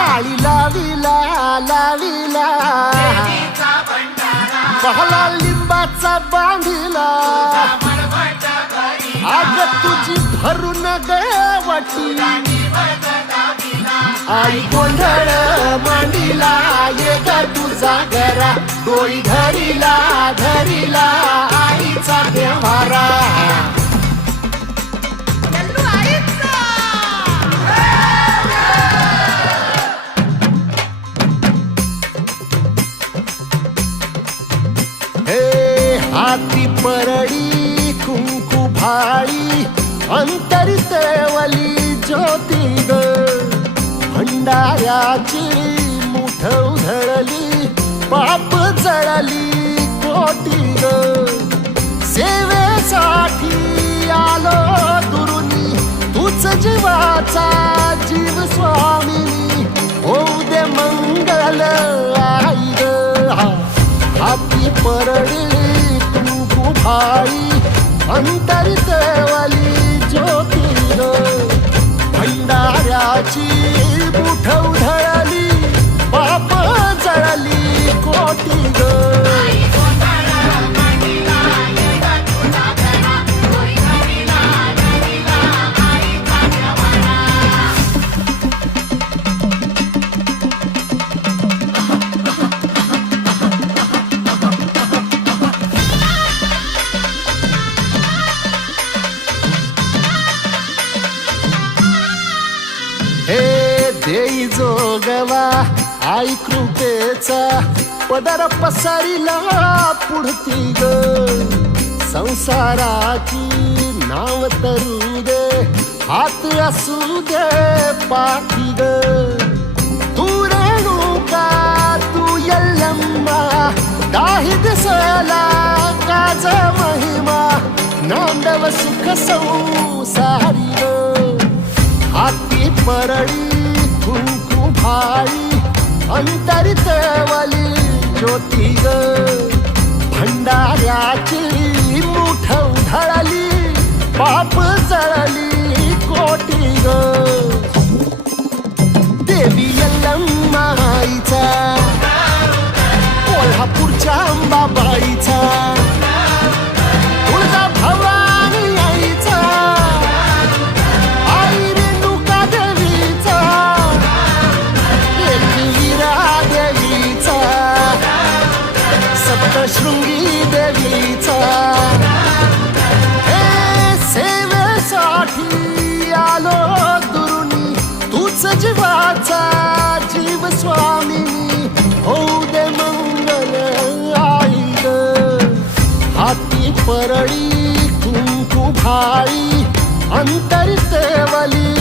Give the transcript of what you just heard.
आळी लाविला लाविला पहला लिंबाचा बांधिला आग तुझी भरून गवटी आई गोंधळ मांडीला ये ग तुझा घरा डोई धरीला धरीला आईचा देवारा हाती परडी कुंकू भाळी अंतरितेवली ज्योती ग भंडाऱ्याची मुठ उधळली पाप जळली कोटी ग सेवेसाठी आलो दुरुनी तूच जीवाचा जीव स्वामिनी होऊ दे मंगल आई ग हाती परडी भाई अंतरितेवली ज्योती ग भंडाऱ्याची मुठ उधळली पाप जळली कोटी ग देई जोगवा आई कृपेचा पदर पसरिला पुढती ग संसाराची नाव तरू दे हात असू दे पाठी ग तू रेणुका तू यल्लम्मा दाही दिसला काज महिमा नांदव सुख संसारी ग हाती परडी कुंकू भाई अंतरितेवली ज्योती ग भंडाऱ्याची मुठ उधळली पाप जळली कोटी ग देवी यल्लम्मा आईचा कोल्हापूरच्या अंबाबाईचा तुळजा भवानी आईचा शृंगी देवीचा हे सेवेसाठी आलो दुरुनी तूच जीवाचा जीव स्वामिनी होऊ दे मंगल आई ग हाती परडी कुंकू भाई अंतरितेवली